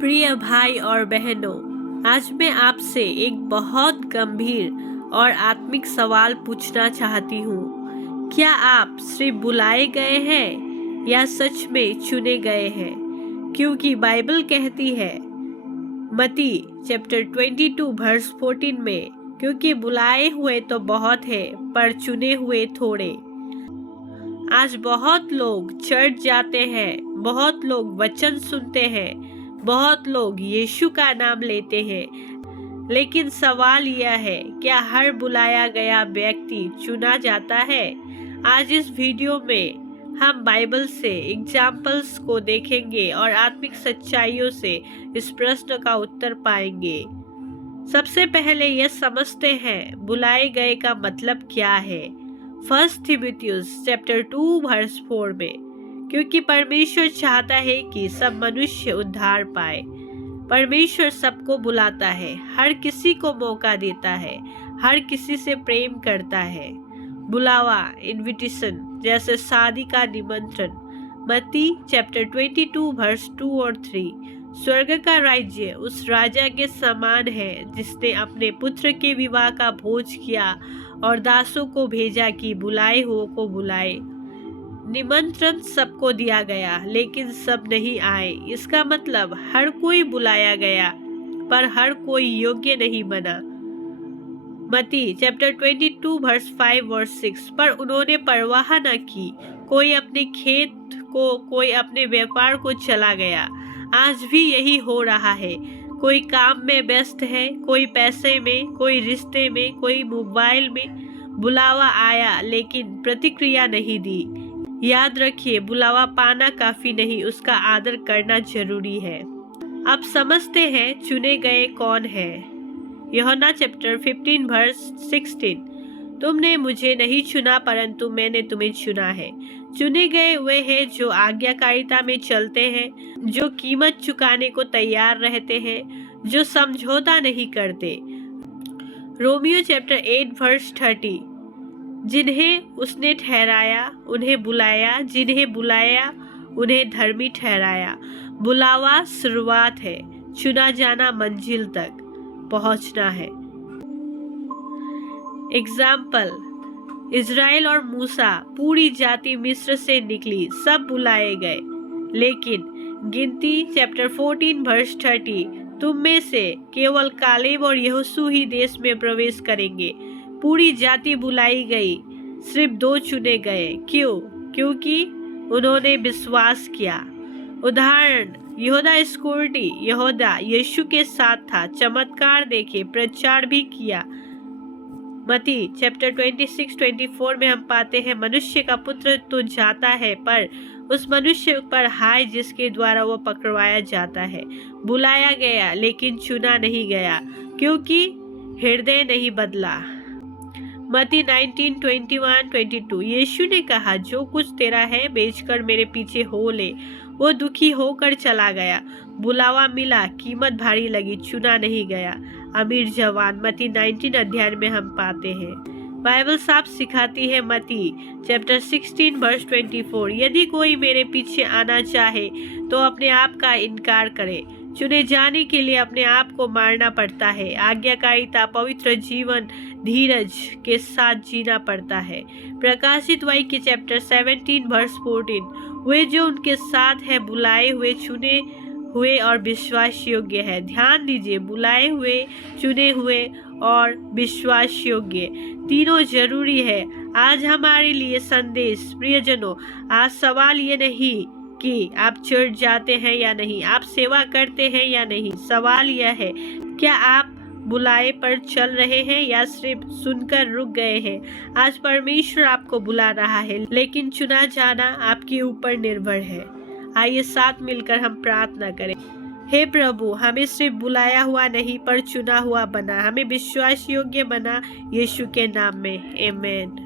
प्रिय भाई और बहनों, आज मैं आपसे एक बहुत गंभीर और आत्मिक सवाल पूछना चाहती हूँ। क्या आप सिर्फ बुलाए गए हैं या सच में चुने गए हैं? क्योंकि बाइबल कहती है मत्ती चैप्टर 22 वर्स 14 में, क्योंकि बुलाए हुए तो बहुत है पर चुने हुए थोड़े। आज बहुत लोग चर्च जाते हैं, बहुत लोग वचन सुनते हैं, बहुत लोग यीशु का नाम लेते हैं, लेकिन सवाल यह है, क्या हर बुलाया गया व्यक्ति चुना जाता है? आज इस वीडियो में हम बाइबल से एग्जाम्पल्स को देखेंगे और आत्मिक सच्चाइयों से इस प्रश्न का उत्तर पाएंगे। सबसे पहले यह समझते हैं बुलाए गए का मतलब क्या है। 1 थिमुथियुस चैप्टर 2 वर्स 4 में, क्योंकि परमेश्वर चाहता है कि सब मनुष्य उद्धार पाए। परमेश्वर सबको बुलाता है, हर किसी को मौका देता है, हर किसी से प्रेम करता है। बुलावा इनविटेशन जैसे शादी का निमंत्रण। मत्ती चैप्टर 22 वर्स 2 और 3। स्वर्ग का राज्य उस राजा के समान है जिसने अपने पुत्र के विवाह का भोज किया और दासों को भेजा कि बुलाए हुओं को बुलाए। निमंत्रण सबको दिया गया, लेकिन सब नहीं आए। इसका मतलब हर कोई बुलाया गया, पर हर कोई योग्य नहीं बना। मत्ती चैप्टर 22 वर्स 5 और 6। पर उन्होंने परवाह न की, कोई अपने खेत को, कोई अपने व्यापार को चला गया। आज भी यही हो रहा है। कोई काम में व्यस्त है, कोई पैसे में, कोई रिश्ते में, कोई मोबाइल में। बुलावा आया लेकिन प्रतिक्रिया नहीं दी। याद रखिए, बुलावा पाना काफी नहीं, उसका आदर करना जरूरी है। अब समझते हैं चुने गए कौन है। यूहन्ना चैप्टर 15 वर्स 16। तुमने मुझे नहीं चुना परंतु मैंने तुम्हें चुना है। चुने गए वे हैं जो आज्ञाकारिता में चलते हैं, जो कीमत चुकाने को तैयार रहते हैं, जो समझौता नहीं करते। Romeo chapter 8 verse 30। जिन्हें उसने ठहराया उन्हें बुलाया, जिन्हें बुलाया उन्हें धर्मी ठहराया। बुलावा शुरुआत है, चुना जाना मंजिल तक पहुंचना है। एग्जाम्पल, इज़राइल और मूसा, पूरी जाति मिस्र से निकली, सब बुलाए गए। लेकिन गिनती चैप्टर 14 वर्स 30, तुम में से केवल कालेब और यहोशू ही देश में प्रवेश करेंगे। पूरी जाति बुलाई गई, सिर्फ 2 चुने गए। क्यों? क्योंकि उन्होंने विश्वास किया। उदाहरण, यहूदा इस्करियोती। यहूदा यीशु के साथ था, चमत्कार देखे, प्रचार भी किया। मत्ती चैप्टर 26-24 में हम पाते हैं, मनुष्य का पुत्र तो जाता है, पर उस मनुष्य पर हाय जिसके द्वारा वो पकड़वाया जाता है। बुलाया गया लेकिन चुना नहीं गया, क्योंकि हृदय नहीं बदला। मत्ती 19:21-22। यीशु ने कहा, जो कुछ तेरा है बेचकर मेरे पीछे हो ले। वो दुखी होकर चला गया। बुलावा मिला, कीमत भारी लगी, चुना नहीं गया। अमीर जवान मत्ती 19 अध्याय में हम पाते हैं। बाइबल साफ सिखाती है, मत्ती चैप्टर 16 वर्स 24, यदि कोई मेरे पीछे आना चाहे तो अपने आप का इनकार करे। चुने जाने के लिए अपने आप को मारना पड़ता है। आज्ञाकारिता, पवित्र जीवन, धीरज के साथ जीना पड़ता है। प्रकाशित वाक्य चैप्टर 17 वर्स 14, वे जो उनके साथ है बुलाए हुए, चुने हुए और विश्वास योग्य है। ध्यान दीजिए, बुलाए हुए, चुने हुए और विश्वास योग्य, तीनों जरूरी है। आज हमारे लिए संदेश, प्रियजनों, आज सवाल ये नहीं कि आप चर्च जाते हैं या नहीं, आप सेवा करते हैं या नहीं। सवाल यह है, क्या आप बुलाए पर चल रहे हैं या सिर्फ सुनकर रुक गए हैं? आज परमेश्वर आपको बुला रहा है, लेकिन चुना जाना आपके ऊपर निर्भर है। आइए साथ मिलकर हम प्रार्थना करें। हे प्रभु, हमें सिर्फ बुलाया हुआ नहीं पर चुना हुआ बना, हमें विश्वास योग्य बना, यीशु के नाम में, आमीन।